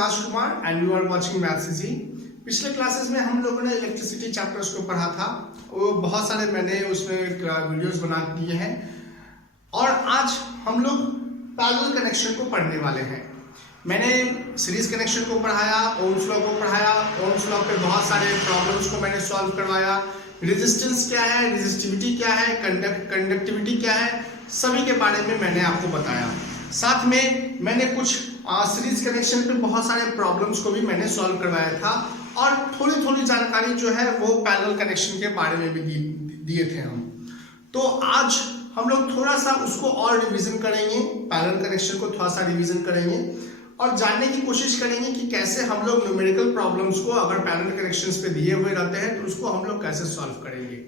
Vikas Kumar and you are watching maths easy. पिछले classes में हम लोगों ने इलेक्ट्रिसिटी चैप्टर्स को पढ़ा था, वो बहुत सारे मैंने उसमें वीडियोस बना दिए हैं और आज हम लोग पैरेलल कनेक्शन को पढ़ने वाले हैं। मैंने सीरीज कनेक्शन को पढ़ाया, ओम्स लॉ को पढ़ाया, ओम्स लॉ पे बहुत सारे प्रॉब्लम्स को मैंने सॉल्व करवाया। रेजिस्टेंस क्या है, रेजिस्टिविटी क्या है, कंडक्टिविटी क्या है, सभी के बारे में मैंने आपको बताया। साथ में मैंने कुछ सीरीज कनेक्शन पे बहुत सारे प्रॉब्लम्स को भी मैंने सॉल्व करवाया था और थोड़ी थोड़ी जानकारी जो है वो पैरेलल कनेक्शन के बारे में भी दिए थे हम। तो आज हम लोग थोड़ा सा उसको और रिवीजन करेंगे, पैरेलल कनेक्शन को थोड़ा सा रिवीजन करेंगे और जानने की कोशिश करेंगे कि कैसे हम लोग न्यूमेरिकल प्रॉब्लम्स को अगर पैरेलल कनेक्शंस पे दिए हुए रहते हैं तो उसको हम लोग कैसे सॉल्व करेंगे।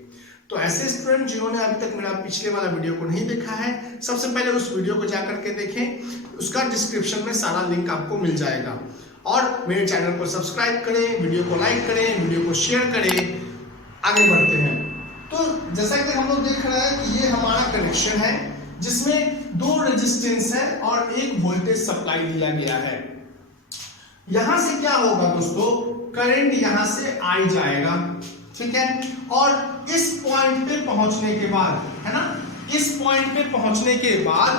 तो ऐसे स्टूडेंट जिन्होंने अभी तक मेरा पिछले वाला वीडियो को नहीं देखा है, सबसे पहले उस वीडियो को जाकर के देखें, उसका डिस्क्रिप्शन में सारा लिंक आपको मिल जाएगा। और मेरे चैनल को सब्सक्राइब करें, वीडियो को लाइक करें, वीडियो को शेयर करें। आगे बढ़ते हैं। तो जैसा कि हम लोग देख रहे हैं कि ये हमारा कनेक्शन है जिसमें दो रेजिस्टेंस है और एक वोल्टेज सप्लाई दिया गया है। यहां से क्या होगा दोस्तों, करंट यहां से आई जाएगा, ठीक है। और इस पॉइंट पे पहुंचने के बाद, है ना, इस पॉइंट पे पहुंचने के बाद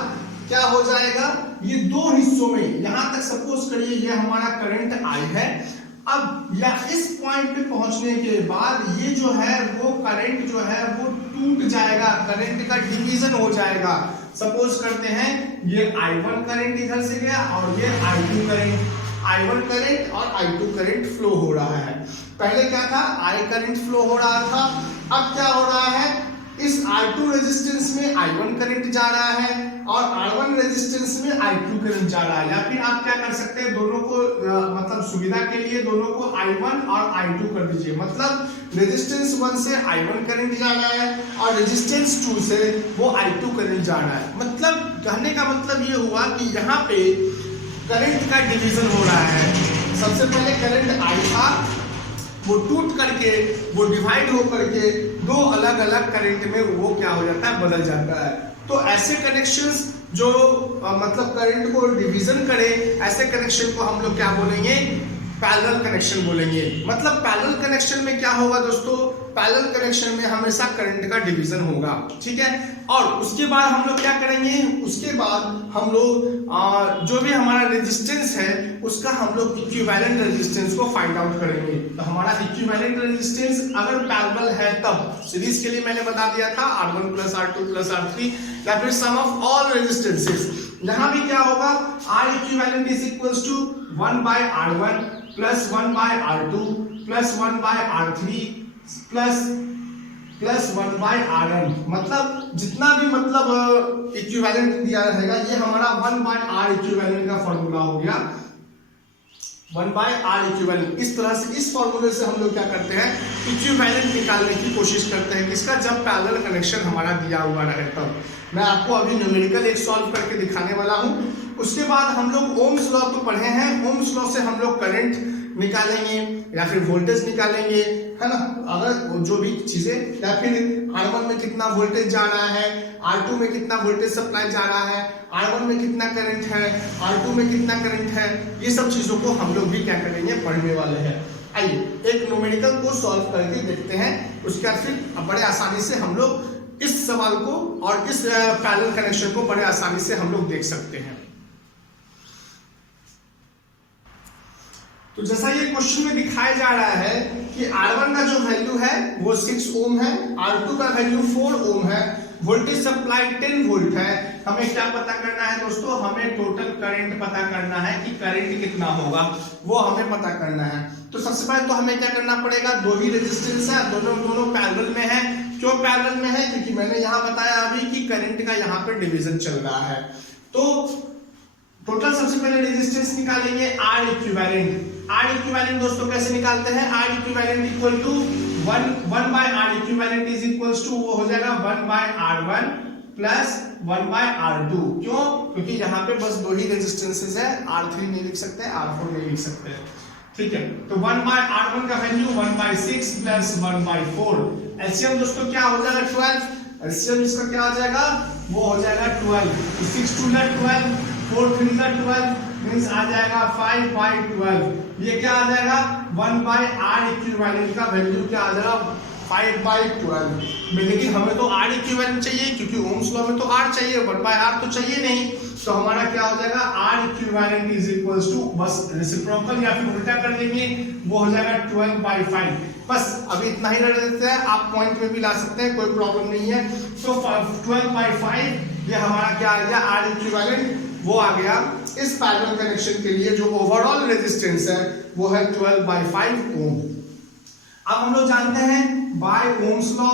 क्या हो जाएगा, ये दो हिस्सों में, यहां तक सपोज करिए ये हमारा करंट आई है। अब या इस पॉइंट पे पहुंचने के बाद ये जो है वो करंट जो है वो टूट जाएगा, करंट का डिवीजन हो जाएगा। सपोज करते हैं ये I1 करंट इधर से गया और ये I2 करंट, I1 करंट और I2 करंट फ्लो हो रहा है। पहले क्या था, I करंट फ्लो हो रहा था, अब क्या हो रहा है, इस I2 रेजिस्टेंस में I1 करंट जा रहा है और R1 रेजिस्टेंस में I2 करंट जा रहा है। या फिर आप क्या कर सकते हैं, दोनों को मतलब सुविधा के लिए दोनों को I1 और I2 कर दीजिए। मतलब रेजिस्टेंस 1 से I1 करंट जा रहा है और रेजिस्टेंस 2 से वो I2 करंट जा रहा है। मतलब कहने का मतलब ये हुआ कि यहाँ पे करंट का डिवीजन हो रहा है। सबसे पहले करंट I था, वो टूट करके, वो डिवाइड हो करके दो अलग अलग करंट में वो क्या हो जाता है, बदल जाता है। तो ऐसे कनेक्शंस जो मतलब करंट को डिवीजन करे, ऐसे कनेक्शन को हम लोग क्या बोलेंगे, पैरेलल कनेक्शन बोलेंगे। मतलब पैरेलल कनेक्शन में क्या होगा दोस्तों, पैरेलल कनेक्शन में हमेशा करंट का डिवीजन होगा, ठीक है। और उसके बाद हम लोग क्या करेंगे, उसके बाद हम लोग जो भी हमारा रेजिस्टेंस है उसका हम लोग इक्विवेलेंट रेजिस्टेंस को फाइंड आउट करेंगे। तो हमारा इक्विवेलेंट रेजिस्टेंस अगर पैरेलल है तब, सीरीज के लिए मैंने बता दिया था R1 + R2 + R3 या फिर सम ऑफ ऑल रेजिस्टेंसेस। यहाँ भी क्या होगा, R equivalent is equals to 1/R1 + 1/R2 + 1/R3 plus 1/Rn। मतलब जितना भी मतलब इक्विवेलेंट दिया रहेगा, ये हमारा 1/R इक्विवेलेंट का फॉर्मूला हो गया, 1/R इक्विवेलेंट। इस तरह से, इस फॉर्मूले से हम लोग क्या करते हैं, इक्विवेलेंट निकालने की कोशिश करते हैं। किसका, जब पैरेलल कनेक्शन हमारा दिया हुआ रहे तब। मैं आपको अभी न्यूमेरिकल एक सॉल्व करके दिखाने वाला हूं। उसके बाद हम लोग ओम्स लॉ तो पढ़े हैं, ओम्स लॉ से हम लोग करंट निकालेंगे या फिर वोल्टेज निकालेंगे, है ना, अगर जो भी चीजें, या फिर R1 में कितना वोल्टेज जा रहा है, R2 में कितना वोल्टेज सप्लाई जा रहा है, R1 में कितना करंट है, R2 में कितना करंट है, ये सब चीजों को हम लोग भी क्या करेंगे, पढ़ने वाले हैं। आइए एक न्यूमेरिकल को सॉल्व करके देखते हैं, उसके बाद फिर बड़े आसानी से हम लोग इस सवाल को और इस पैरेलल कनेक्शन को बड़े आसानी से हम लोग देख सकते हैं। तो जैसा ये क्वेश्चन में दिखाया जा रहा है कि R1 का जो वैल्यू है वो 6 ओम है, R2 का वैल्यू 4 ओम है, वोल्टेज सप्लाई 10 वोल्ट है। हमें क्या पता करना है दोस्तों, हमें टोटल करंट पता करना है कि करंट कितना होगा, वो हमें पता करना है। तो सबसे पहले तो हमें क्या करना पड़ेगा, दो ही रेजिस्टेंस है, दोनों पैरेलल में है। क्यों पैरेलल में है, क्योंकि मैंने यहाँ बताया अभी कि करंट का यहाँ पे डिवीजन चल रहा है। तो टोटल सबसे पहले रेजिस्टेंस निकालेंगे R इक्विवेलेंट। R इक्विवेलेंट दोस्तों कैसे निकालते हैं, R equivalent equal to 1/R equivalent is equals to, वो हो जाएगा 1/R1 + 1/R2। क्यों, क्योंकि यहाँ पे बस दो ही रेजिस्टेंसेस है, R3 नहीं लिख सकते, R4 नहीं लिख सकते, ठीक है। तो 1/R1 का वैल्यू 1/6 + 1/4। एलसीएम दोस्तों क्या हो जाएगा, 12। एलसीएम इसका क्या आ जाएगा, वो हो जाएगा 12। 6 2 12, 4 3 12, मींस आ जाएगा 5/12। ये क्या आ जाएगा 1/R इक्विवेलेंट का वैल्यू क्या आ जाएगा 5/12 में। लेकिन हमें तो R इक्विवेलेंट चाहिए क्योंकि ओम्स लॉ में तो R चाहिए, 1/R तो चाहिए नहीं। तो हमारा क्या हो जाएगा R equivalent is equals to, बस रेसिप्रोकल या फिर उल्टा कर देंगे, वो हो जाएगा 12/5। बस अभी इतना ही रख देते हैं, आप पॉइंट में भी ला सकते हैं, कोई प्रॉब्लम नहीं है। तो 12/5 ये हमारा क्या आ गया R इक्विवेलेंट, वो आ गया इस पैरेलल कनेक्शन के लिए जो ओवरऑल रेजिस्टेंस है वो है 12/5 ओम। अब हम लोग जानते हैं by Ohm's law,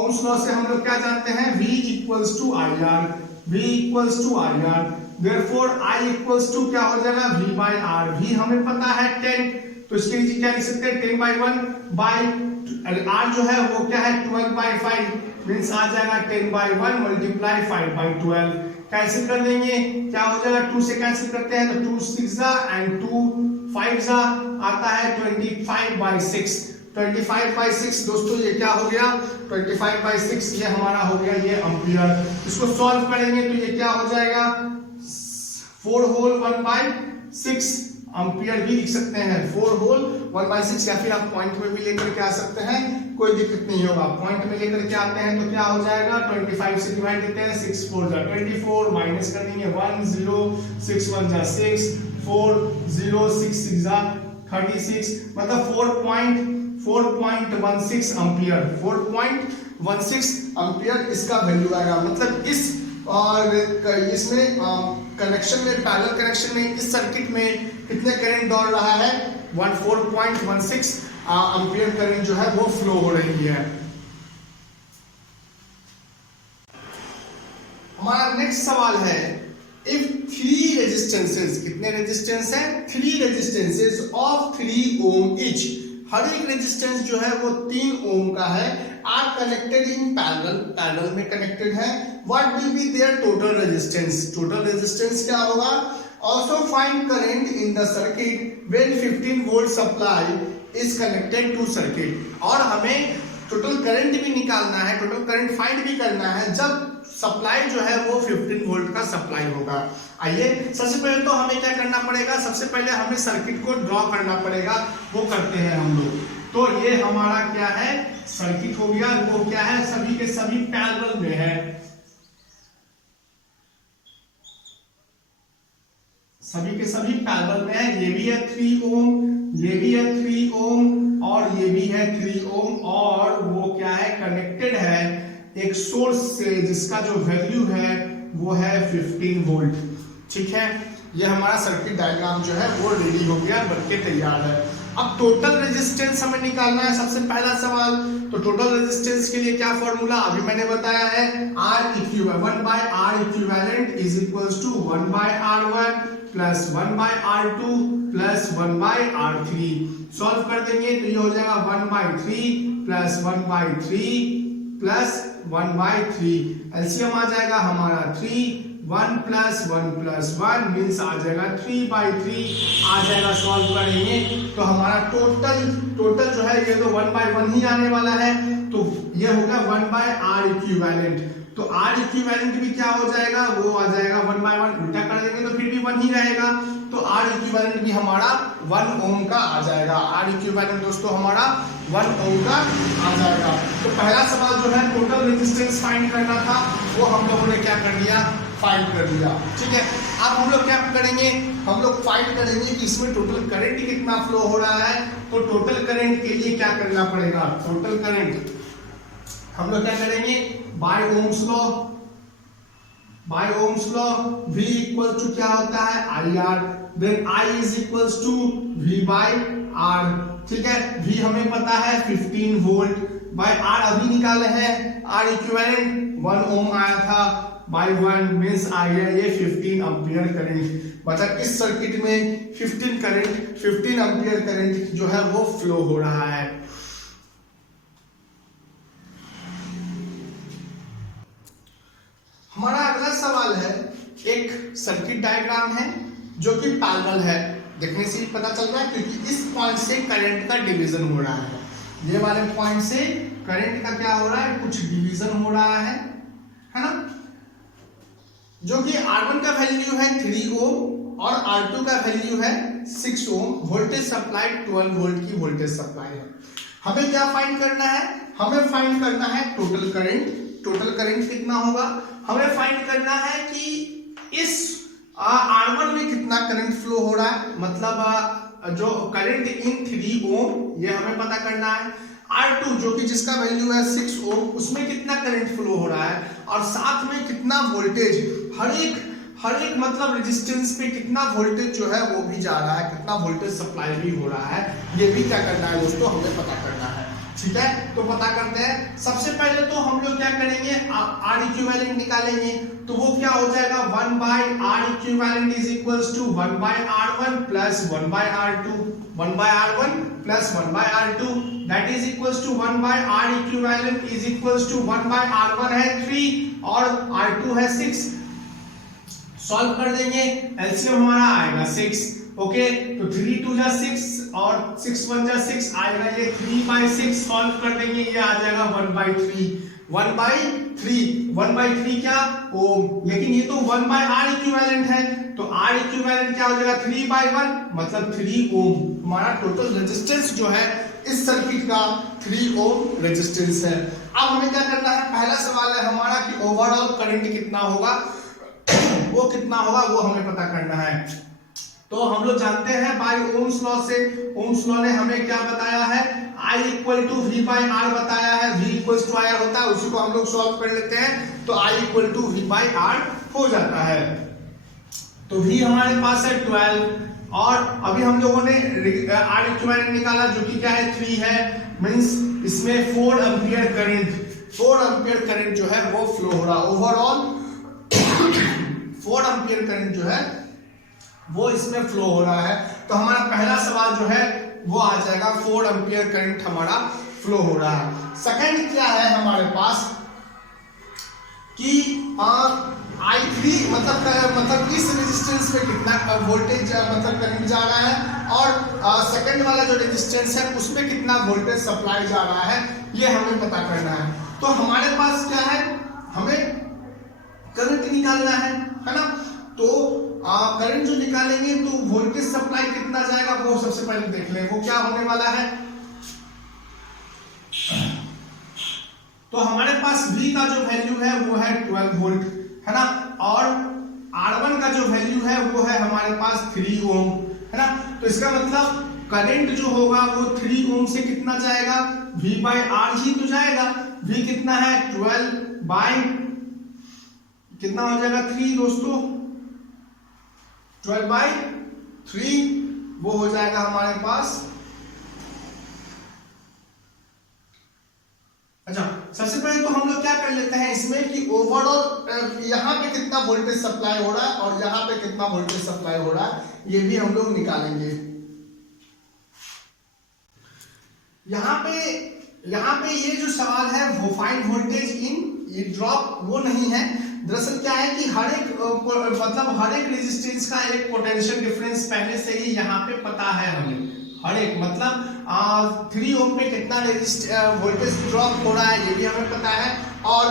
Ohm's law से हम लोग क्या जानते हैं V equals to IR, V equals to IR, देयरफॉर I इक्वल्स टू क्या हो जाएगा V/R। V हमें पता है 10, तो इसके नीचे क्या लिख सकते हैं 10/1 बाय R जो है वो क्या है 12/5, मींस आ जाएगा 10/1 मल्टीप्लाई 5/12। कैंसिल कर देंगे, क्या हो जाएगा 2 से कैंसिल करते हैं तो 2 6 एंड 2 5 आता है 25/6। 25/6 दोस्तों ये क्या हो गया 25/6, ये हमारा हो गया ये एम्पियर। इसको सॉल्व करेंगे तो ये क्या हो जाएगा 4 होल 1/6 एम्पियर भी लिख सकते हैं, 4 होल 1/6, या फिर आप पॉइंट में भी लेकर के आ सकते हैं, कोई दिक्कत नहीं होगा। पॉइंट में लेकर के आते हैं तो क्या हो जाएगा 25 से डिवाइड देते हैं, 6 4 जा 24, माइनस कर देंगे 1 0 6 1 जा 6 4 0 6 6 जा 36, मतलब 4.16 एम्पियर, 4.16 एम्पियर इसका वैल्यू आएगा। मतलब इस और इसमें कनेक्शन में, पैरेलल कनेक्शन में, इस सर्किट में कितने करंट दौड़ रहा है 4.16 एम्पियर करंट जो है वो फ्लो हो रही है। हमारा नेक्स्ट सवाल है इफ 3 रेजिस्टेंसेस, कितने रेजिस्टेंस है 3 रेजिस्टेंसेस ऑफ 3 ओम ईच, हर एक रेजिस्टेंस जो है वो 3 ओम का है, are connected in parallel, parallel में कनेक्टेड है, what will be there total resistance, total resistance क्या होगा। Also find current in the circuit when 15 volt supply is connected to circuit, और हमें टोटल करंट भी निकालना है, टोटल करंट फाइंड भी करना है जब सप्लाई जो है वो 15 वोल्ट का सप्लाई होगा। आइए सबसे पहले तो हमें क्या करना पड़ेगा, सबसे पहले हमें सर्किट को ड्रॉ करना पड़ेगा, वो करते हैं हम लोग। तो ये हमारा क्या है सर्किट हो गया, वो क्या है सभी के सभी पैरेलल में है, सभी के सभी पैरेलल में है। ये भी है 3 ओम, ये भी है 3 ओम और ये भी है 3 ओम, और वो क्या है कनेक्टेड है एक सोर्स से जिसका जो वैल्यू है वो है 15 वोल्ट। ठीक है, ये हमारा सर्किट डायग्राम जो है वो रेडी हो गया, बनके तैयार है। अब टोटल रेजिस्टेंस हमें निकालना है, सबसे पहला सवाल। तो टोटल रेजिस्टेंस के लिए क्या फॉर्मूला अभी मैंने बताया है, R equivalent 1/R equivalent is equals to 1/R1 plus 1/R2 plus 1/R3। Solve कर देंगे तो ये हो जाएगा 1/3 प्लस 1/3 प्लस 1/3, एलसीएम आ जाएगा हमारा 3, 1 प्लस 1 प्लस 1 मीन्स आ जाएगा 3/3 आ जाएगा। सॉल्व करेंगे तो हमारा टोटल जो है ये तो 1/1 ही आने वाला है, तो ये होगा 1/R इक्विवेलेंट। तो R इक्विवेलेंट भी क्या हो जाएगा, वो आ जाएगा 1/1, उल्टा कर देंगे तो फिर भी 1 ही रहेगा, तो R इक्विवेलेंट भी हमारा 1 ओम का आ जाएगा। R इक्विवेलेंट दोस्तों हमारा 1 ओम का आ जाएगा। तो पहला सवाल जो है टोटल रेजिस्टेंस फाइंड करना था, वो हम लोगों ने क्या कर दिया फाइंड कर दिया। ठीक है, अब हम लोग क्या करेंगे, हम लोग फाइंड करेंगे कि इसमें टोटल करंट कितना फ्लो हो रहा है। तो टोटल करंट के लिए क्या करना पड़ेगा, टोटल करंट हम लोग क्या करेंगे by Ohm's law, by Ohm's law V equal to क्या होता है IR, then I is equals to V/R। ठीक है, V हमें पता है 15 वोल्ट, बाय R अभी निकाले हैं, R इक्विवेलेंट 1 ओम आया था, बाय 1 मींस आ गया ये 15 एम्पियर करंट। मतलब इस सर्किट में 15 एम्पियर करंट जो है वो फ्लो हो रहा है। हमारा अगला सवाल है, एक सर्किट डायग्राम है जो कि पैरेलल है, देखने से पता चल रहा है क्योंकि इस पॉइंट से करंट का डिवीजन हो रहा है, ये वाले पॉइंट से करंट का क्या हो रहा है कुछ डिवीजन हो रहा है ना, जो कि R1 का वैल्यू है 3 ओम और R2 का वैल्यू है 6 ओम। वोल्टेज सप्लाई 12 वोल्ट की वोल्टेज सप्लाई है। हमें क्या फाइंड करना है? हमें फाइंड करना है टोटल करंट। टोटल करंट कितना होगा? हमें फाइंड करना है कि इस R1 में कितना करंट फ्लो हो रहा है, मतलब जो करंट इन 3 ओम ये हमें पता करना है। R2 जो कि जिसका वैल्यू है 6 ओम, उसमें कितना करंट फ्लो हो रहा है और साथ में कितना वोल्टेज हर एक मतलब रेजिस्टेंस पे कितना वोल्टेज जो है वो भी जा रहा है, कितना वोल्टेज सप्लाई भी हो रहा है, ये भी क्या करना है दोस्तों, हमें पता करना है। ठीक है, तो पता करते हैं। सबसे पहले तो हम लोग क्या करेंगे, आर इक्विवेलेंट निकालेंगे। तो वो क्या हो जाएगा, 1 by R equivalent is equals to 1 by R1 plus 1 by R2, 1 by R1 plus 1 by R2 that is equals to 1 by R equivalent is equals to 1 by R1 है 3 और R2 है 6। Solve कर देंगे, एलसीएम हमारा आएगा 6। Okay, तो 3 2 जा 6 और 6 1 जा 6 आएगा, ये 3/6 सॉल्व कर देंगे, ये आ जाएगा 1/3। 1/3 क्या ओम, लेकिन ये तो 1 बाय आर इक्विवेलेंट है, तो आर इक्विवेलेंट क्या हो जाएगा 3/1 मतलब 3 ओम। हमारा टोटल रेजिस्टेंस जो है इस सर्किट का 3 ओम रेजिस्टेंस है। अब हमें क्या करना है, पहला सवाल है हमारा कि ओवरऑल करंट कितना होगा, वो कितना होगा वो हमें पता करना है। तो हम लोग जानते हैं बाय ओम्स लॉ से, ओम्स लॉ ने हमें क्या बताया है, I equal to V by R बताया है, V इक्वल टू I होता है, उसी को हम लोग सॉल्व कर लेते हैं, तो I equal to V by R हो जाता है। तो V हमारे पास है 12 और अभी हम लोगों ने R इक्विवेलेंट निकाला जो कि क्या है 3 है, मींस इसमें 4 एम्पियर करंट जो है वो फ्लो हो रहा है। ओवरऑल 4 एम्पियर करंट जो है वो इसमें फ्लो हो रहा है। तो हमारा पहला सवाल जो है वो आ जाएगा 4 एम्पियर करंट हमारा फ्लो हो रहा है। सेकंड क्या है हमारे पास कि I3 मतलब इस रेजिस्टेंस पे कितना वोल्टेज मतलब करंट जा रहा है और सेकंड वाला जो रेजिस्टेंस है उसमें कितना वोल्टेज सप्लाई जा रहा है, ये हमें पता करना है। तो हमारे पास क्या है, हमें करंट निकालना है ना। तो करंट जो निकालेंगे तो वोल्टेज सप्लाई कितना जाएगा वो सबसे पहले देख लें, वो क्या होने वाला है। तो हमारे पास V का जो वैल्यू है वो है 12 वोल्ट है ना, और R1 का जो वैल्यू है वो है हमारे पास 3 ओम है ना। तो इसका मतलब करंट जो होगा वो 3 ओम से कितना जाएगा, V बाय R ही तो जाएगा। V कितना है 12 बाय कितना हो जाएगा 3 दोस्तों, 12/3 वो हो जाएगा हमारे पास। अच्छा, सबसे पहले तो हम लोग क्या कर लेते हैं इसमें कि ओवरऑल यहाँ पे कितना वोल्टेज सप्लाई हो रहा है और यहाँ पे कितना वोल्टेज सप्लाई हो रहा है, ये भी हम लोग निकालेंगे। यहाँ पे ये जो सवाल है वो फाइंड वोल्टेज इन ड्रॉप वो नहीं है। दरअसल क्या है कि हर एक रेजिस्टेंस का एक पोटेंशियल डिफरेंस पहले से ही यहाँ पे पता है हमें। हर एक मतलब 3 ओम में कितना वोल्टेज ड्रॉप हो रहा है ये भी हमें पता है, और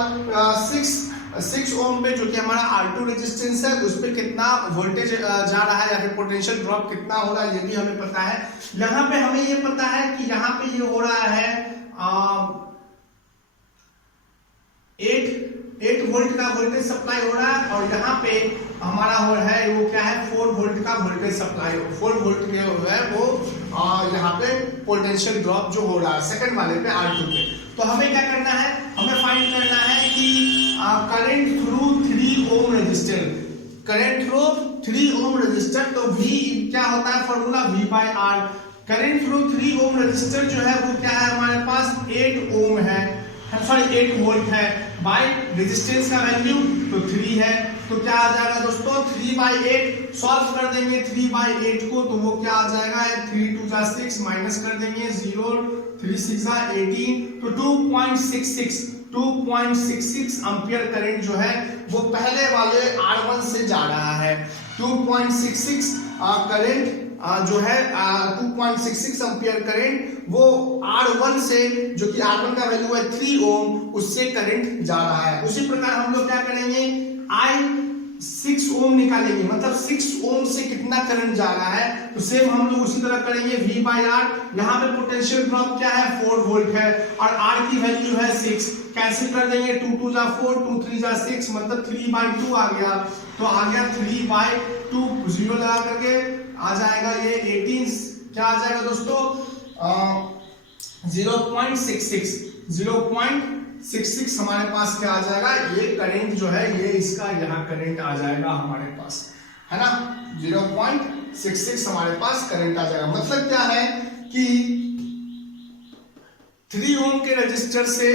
6 ओम पे जो कि हमारा R2 रेजिस्टेंस है उस पर कितना वोल्टेज जा रहा है या फिर पोटेंशियल ड्रॉप कितना हो रहा है ये भी हमें पता है। यहाँ पे हमें ये पता है कि यहाँ पे ये हो रहा है 8 वोल्ट का वोल्टेज सप्लाई हो रहा है, और यहाँ पे हमारा हो रहा है वो क्या है 4 वोल्ट का वोल्टेज सप्लाई, 4 वोल्ट में हो रहा है वो यहाँ पे पोटेंशियल ड्रॉप जो हो रहा है सेकंड वाले पे R2 पे। तो हमें क्या करना है, हमें फाइंड करना है कि current through 3 ohm resistor, current through 3 ohm resistor. तो V क्या होता है formula V by R। Current through 3 ohm resistor जो है वो क्या है हमारे पास 8 ओम है, सॉरी 8 वोल्ट है, बाय रेजिस्टेंस का वैल्यू तो 3 है। तो क्या आ जाएगा दोस्तों 3/8 सॉल्व कर देंगे 3/8 को, तो वो क्या आ जाएगा 3 2 जा 6 माइनस कर देंगे 0 3 6 जा 18, तो 2.66 एम्पियर करंट जो है वो पहले वाले R1 से जा रहा है। 2.66 करंट जो है 2.66 एम्पियर करंट वो R1 से, जो कि R1 का वैल्यू है 3 ओम, उससे करंट जा रहा है। उसी प्रकार हम लोग क्या करेंगे I 6 ओम ओम निकालेंगे, मतलब 6 ओम से कितना करंट जा रहा है, तो सेम हम लोग उसी तरह करेंगे V बाई आर। यहाँ पे पोटेंशियल ड्रॉप क्या है 4 वोल्ट है और R की वैल्यू है 6, कैंसिल कर देंगे 2 2 जा 4 2 3 जा 6, मतलब 3/2 आ गया। तो आ गया 3/2, जीरो लगा करके आ जाएगा ये 18, क्या आ जाएगा दोस्तों 0.66 हमारे पास क्या आ जाएगा, ये करंट जो है ये इसका यहाँ करंट आ जाएगा हमारे पास, है ना। 0.66 हमारे पास करंट आ जाएगा। मतलब क्या है कि 3 ओम के रजिस्टर से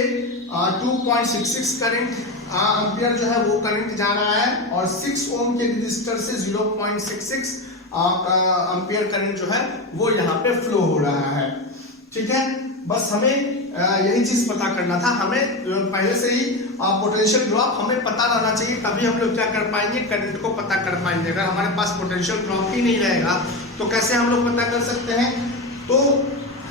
2.66 करंट एम्पियर जो है वो करंट जा रहा है और 6 ओम के रजिस्टर से 0.66 एम्पियर करंट जो है वो यहाँ पे फ्लो हो रहा है। ठीक है, बस हमें यही चीज पता करना था। हमें पहले से ही पोटेंशियल ड्रॉप हमें पता रहना चाहिए, तभी हम लोग क्या कर पाएंगे, करंट को पता कर पाएंगे। अगर हमारे पास पोटेंशियल ड्रॉप ही नहीं रहेगा तो कैसे हम लोग पता कर सकते हैं। तो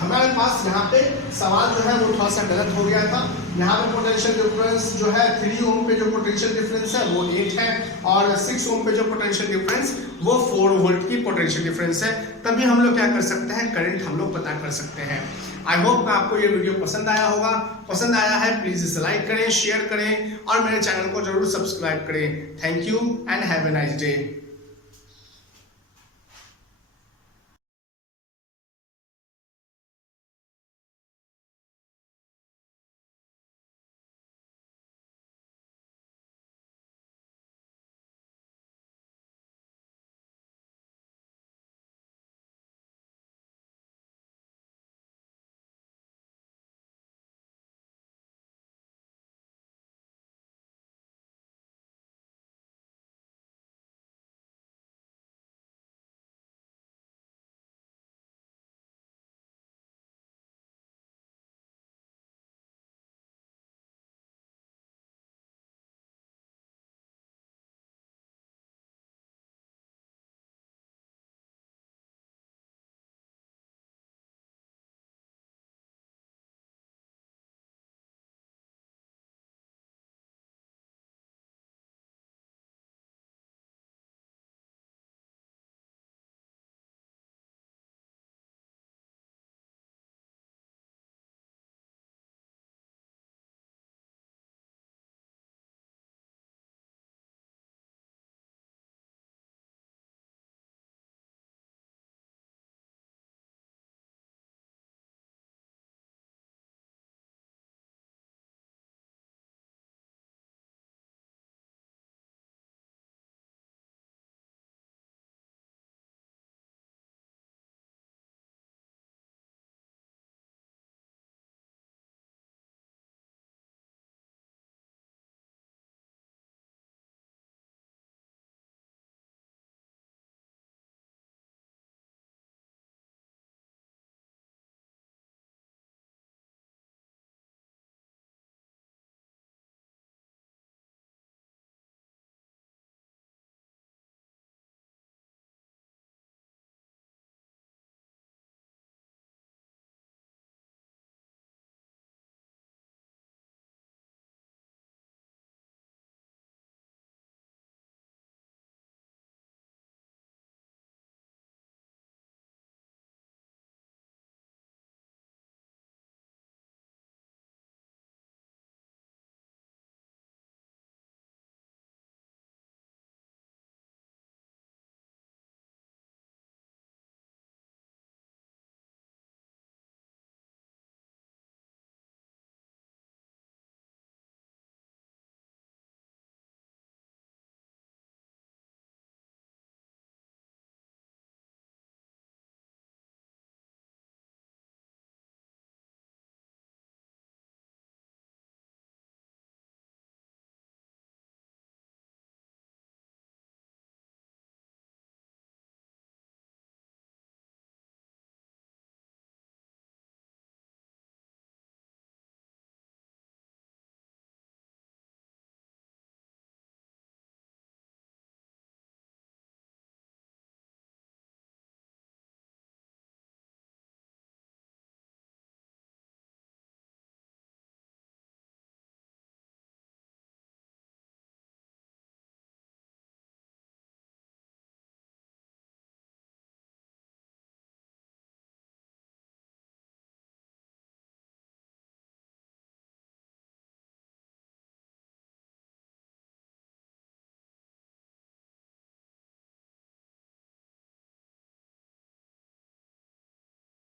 हमारे पास यहाँ पे सवाल जो है वो थोड़ा सा गलत हो गया था। यहाँ पे पोटेंशियल डिफरेंस जो है 3 ओम पे जो पोटेंशियल डिफरेंस है वो 8 है और 6 ओम पे जो पोटेंशियल डिफरेंस वो 4 वोल्ट की पोटेंशियल डिफरेंस है। तभी हम लोग क्या कर सकते हैं, करंट हम लोग पता कर सकते हैं। आई होप आपको ये वीडियो पसंद आया होगा। पसंद आया है प्लीज इसे लाइक करें, शेयर करें और मेरे चैनल को जरूर सब्सक्राइब करें। Thank you and have a nice day.